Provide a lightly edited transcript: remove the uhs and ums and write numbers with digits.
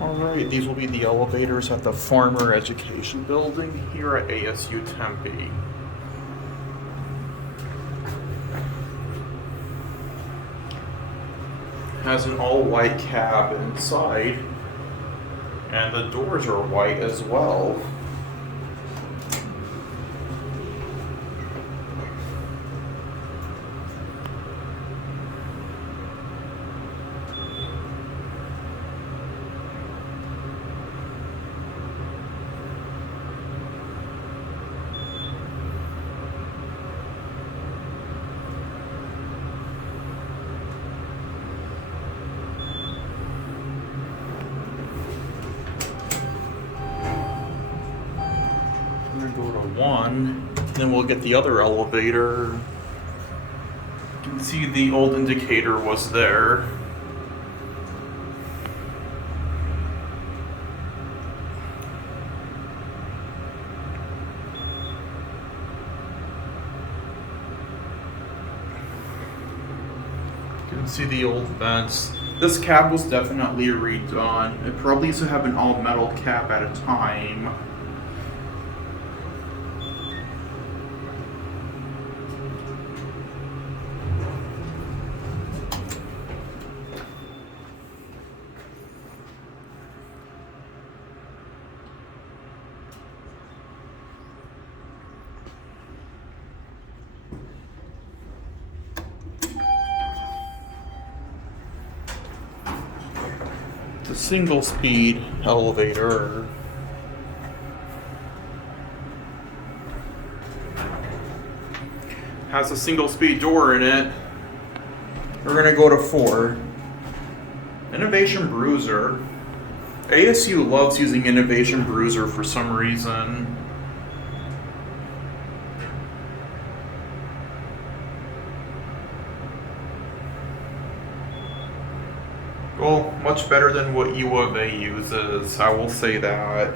Alright, these will be the elevators at the Farmer Education Building here at ASU Tempe. Has an all-white cab inside, and the doors are white as well. I'm gonna go to 1, then we'll get the other elevator. You can see the old indicator was there. You can see the old vents. This cab was definitely redone. It probably used to have an all-metal cab at a time. It's a single speed elevator. Has a single speed door in it. We're gonna go to 4. Innovation Bruiser. ASU loves using Innovation Bruiser for some reason. Well, much better than what U of A uses, I will say that.